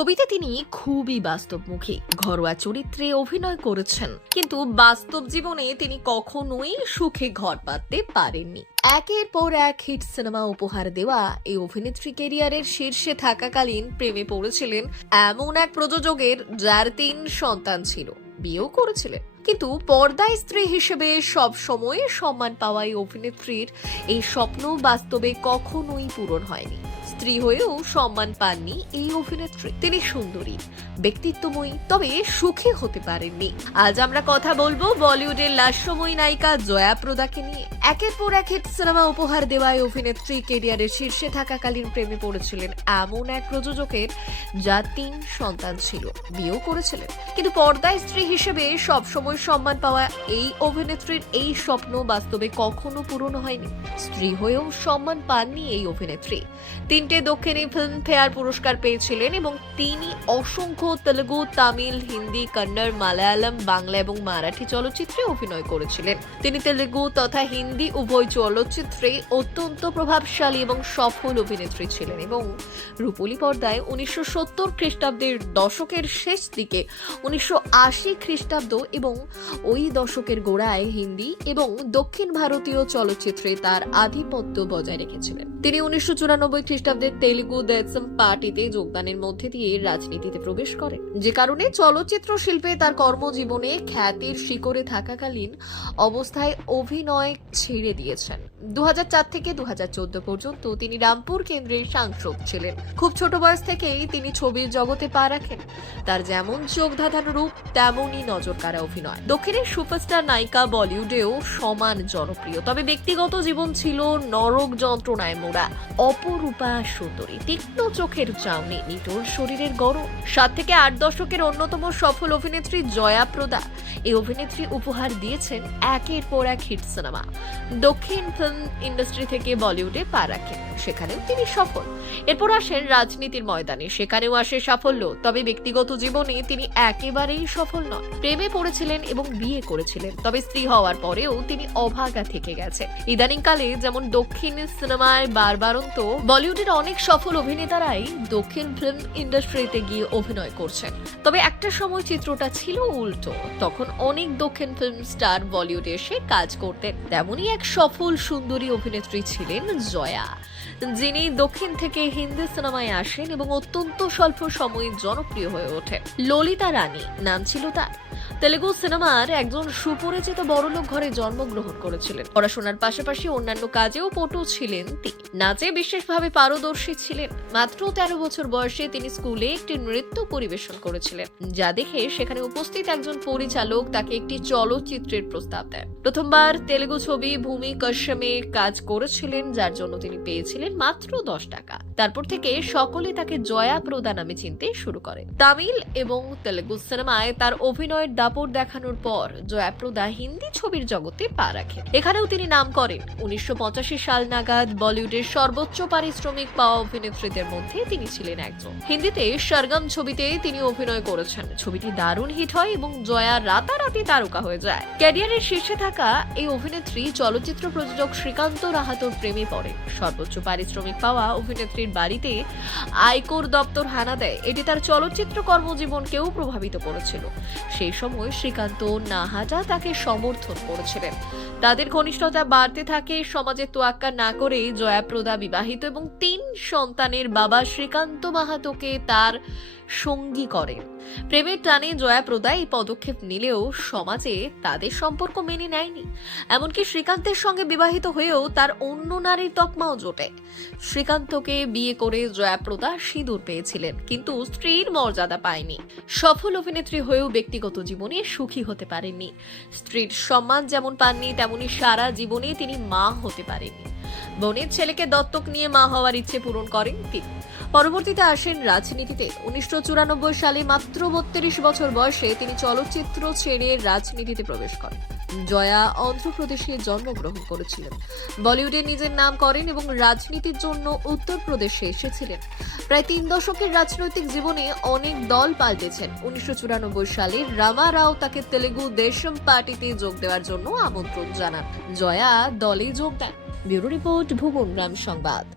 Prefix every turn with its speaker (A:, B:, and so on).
A: ছবিতে তিনি খুবই বাস্তবমুখী, ঘরোয়া চরিত্রে অভিনয় করেছেন। কিন্তু বাস্তব জীবনে তিনি কখনোই সুখে ঘর পাততে পারেননি। একের পর এক হিট সিনেমা উপহার দেওয়া এই অভিনেত্রী কেরিয়ারের শীর্ষে থাকাকালীন প্রেমে পড়েছিলেন এমন এক প্রযোজকের যার তিন সন্তান ছিল, বিয়েও করেছিলেন। কিন্তু পর্দায় স্ত্রী হিসেবে সব সময় সম্মান পাওয়া এই অভিনেত্রীর এই স্বপ্ন বাস্তবে কখনোই পূরণ হয়নি। স্ত্রী হয়েও সম্মান পাননি এই অভিনেত্রী। তিনি সুন্দরী, ব্যক্তিত্বময়ী, তবে সুখী হতে পারেননি। আজ আমরা কথা বলব বলিউডের লাস্যময়ী নায়িকা জয়া প্রদাকে নিয়ে। একের পর এক হিট সিনেমা উপহার দেওয়ায় অভিনেত্রী কেরিয়ারের শীর্ষে থাকাকালীন প্রেমে পড়েছিলেন এমন এক প্রযোজকের যার তিন সন্তান ছিল, বিয়েও করেছিলেন। কিন্তু পর্দায় স্ত্রী হিসেবে সবসময় সম্মান পাওয়া এই অভিনেত্রীর এই স্বপ্ন বাস্তবে কখনো পূরণ হয়নি। স্ত্রী হয়েও সম্মান পাননি এই অভিনেত্রী। তিনটে দক্ষিণী ফিল্ম ফেয়ার পুরস্কার পেয়েছিলেন এবং তিনি অসংখ্য তেলেগু, তামিল, হিন্দি, কন্নড়, মালায়ালাম, বাংলা এবং মারাঠি চলচ্চিত্রে অভিনয় করেছিলেন। তিনি তেলেগু তথা হিন্দি উভয় চলচ্চিত্রে অত্যন্ত প্রভাবশালী এবং সফল অভিনেত্রী ছিলেন এবং রূপলী পর্দায় উনিশশো সত্তর খ্রিস্টাব্দের দশকের শেষ দিকে উনিশশো আশি খ্রিস্টাব্দ এবং ওই দশকের গোড়ায় হিন্দি এবং দক্ষিণ ভারতীয় চলচ্চিত্রে তার আধিপত্য বজায় রেখেছিলেন। তিনি উনিশশো চুরানব্বই খ্রিস্টাব্দের তেলুগু দেশম পার্টিতে যোগদানের মধ্যে দিয়ে রাজনীতিতে প্রবেশ করেন। যে কারণে চলচ্চিত্র শিল্পে তার কর্মজীবনে খ্যাতির শিকড়ে থাকাকালীন অবস্থায় অভিনয় ছেড়ে দিয়েছেন। দু থেকে দু হাজার চোদ্দ পর্যন্ত তিনি রামপুর কেন্দ্রের সাংসদ ছিলেন। খুব ছোট বয়স থেকেই তিনি ছবির জগতে পা রাখেন। তার যেমন চোখ রূপ, তেমনই নজর কাড়া অভিনয়। দক্ষিণের সুপারস্টার নায়িকা বলিউডেও সমান জনপ্রিয়। তবে ব্যক্তিগত জীবন ছিল নরক যন্ত্রণায় মোড়া। অপরূপা সুন্দরী তীক্ষ্ণ চোখের চাউনি শরীরের গরম। সাত থেকে আট দশকের অন্যতম সফল অভিনেত্রী জয়া প্রদা এই অভিনেত্রী উপহার দিয়েছেন একের পর এক হিট সিনেমা। দক্ষিণ ফিল্ম ইন্ডাস্ট্রি থেকে বলিউডে পা রাখেন, সেখানেও তিনি সফল। এরপর আসেন রাজনীতির ময়দানে, সেখানেও আসে সাফল্য, তবে ব্যক্তিগত জীবনে তিনি একেবারেই সফল নন। প্রেমে পড়েছিলেন এবং বিয়ে করেছিলেন, তবে স্ত্রী হওয়ার পরেও তিনি অভাগা থেকে গেছে ইদানিংকালে যেমন দক্ষিণ সিনেমায় বারবারন্ত বলিউডের অনেক সফল অভিনেতারাই দক্ষিণ ফিল্ম ইন্ডাস্ট্রিতে গিয়ে অভিনয় করছেন। তবে একটা সময় চিত্রটা ছিল উল্টো। তখন অনেক দক্ষিণ ফিল্ম স্টার বলিউডে এসে কাজ করতেন। তেমনই এক সফল সুন্দরী অভিনেত্রী ছিলেন জয়া। যিনি দক্ষিণ থেকে হিন্দি সিনেমায় আসেন এবং অত্যন্ত স্বল্প সময়ে জনপ্রিয় হয়ে ওঠেন। ললিতা রানী, নাম ছিল তার। তেলেগু সিনেমার একজন সুপরিচিত বড়লোক ঘরে জন্মগ্রহণ করেছিলেন। পড়াশোনার পাশাপাশি অন্যান্য কাজেও পটু ছিলেন তিনি। নাচে বিশেষভাবে পারদর্শী ছিলেন। মাত্র তেরো বছর বয়সে তিনি স্কুলে একটি নৃত্য পরিবেশন করেছিলেন, যা দেখে সেখানে উপস্থিত একজন পরিচালক তাকে একটি চলচ্চিত্রের প্রস্তাব দেন। প্রথমবার তেলেগু ছবি ভূমি কশ্যমে কাজ করেছিলেন, যার জন্য তিনি পেয়েছিলেন মাত্র দশ টাকা। তারপর থেকে সকলে তাকে জয়া প্রদা নামে চিনতে শুরু করে। তামিল এবং তেলেগু সিনেমায় তার অভিনয়ের দাপট দেখানোর পর জয়াপ্রদা হিন্দি ছবির জগতে পা রাখেন। এখানেও তিনি নাম করেন। উনিশশো সাল নাগাদ বলিউডের সর্বোচ্চ পারিশ্রমিক পাওয়া অভিনেত্রীদের মধ্যে তিনি ছিলেন একজন। হিন্দিতে সরগম ছবিতে তিনি অভিনয় করেছেন। ছবিটি দারুণ হিট হয় এবং জয়া রাতারাতি তারকা হয়ে যায়। ক্যারিয়ারের শীর্ষে থাকা এই অভিনেত্রী চলচ্চিত্র প্রযোজক শ্রীকান্ত রাহাতোর প্রেমে পড়ে সর্বোচ্চ পারিশ্রমিক পাওয়া অভিনেত্রীর বাড়িতে আয়কর দপ্তর হানা দেয়। এটি তার চলচ্চিত্র কর্মজীবনকেও প্রভাবিত করেছিল। সেই সময় শ্রীকান্ত নাহাজা তাকে সমর্থন করেছিলেন। তাদের ঘনিষ্ঠতা বাড়তে থাকে, সমাজে তোয়াক্কা না করে জয়াপ্রদা বিবাহিত এবং তিন সন্তানের বাবা শ্রীকান্ত মাহাতোকে তার সঙ্গী করেন। প্রেমের টানে জয়াপ্রদা এই পদক্ষেপ নিলেও সমাজে তাদের সম্পর্ক মেনে নেয়নি। এমনকি শ্রীকান্তের সঙ্গে বিবাহিত হয়েও তার অন্য নারীর তকমাও জোটে। শ্রীকান্তকে বিয়ে করে জয়াপ্রদা সিঁদুর পেয়েছিলেন, কিন্তু স্ত্রীর মর্যাদা পায়নি। সফল অভিনেত্রী হয়েও ব্যক্তিগত জীবনে সুখী হতে পারেননি। স্ত্রীর সম্মান যেমন পাননি, তেমনি সারা জীবনে তিনি মা হতে পারেননি। বোনের ছেলেকে দত্তক নিয়ে মা হওয়ার ইচ্ছে পূরণ করেন তিনি। পরবর্তীতে আসেন রাজনীতিতে। উনিশশো চুরানব্বই সালে মাত্র বত্রিশ বছর বয়সে তিনি চলচ্চিত্র ছেড়ে রাজনীতিতে প্রবেশ করেন। জয়া অন্ধ্রপ্রদেশে জন্মগ্রহণ করেছিলেন। বলিউডে নিজের নাম করেন এবং রাজনীতির জন্য উত্তরপ্রদেশে এসেছিলেন। প্রায় তিন দশকের রাজনৈতিক জীবনে অনেক দল পাল্টেছেন। উনিশশো চুরানব্বই সালে রামা রাও তাকে তেলেগু দেশম পার্টিতে যোগ দেওয়ার জন্য আমন্ত্রণ জানান। জয়া দলে যোগ দেন। ব্যুরো রিপোর্ট, ভুবন গ্রাম সংবাদ।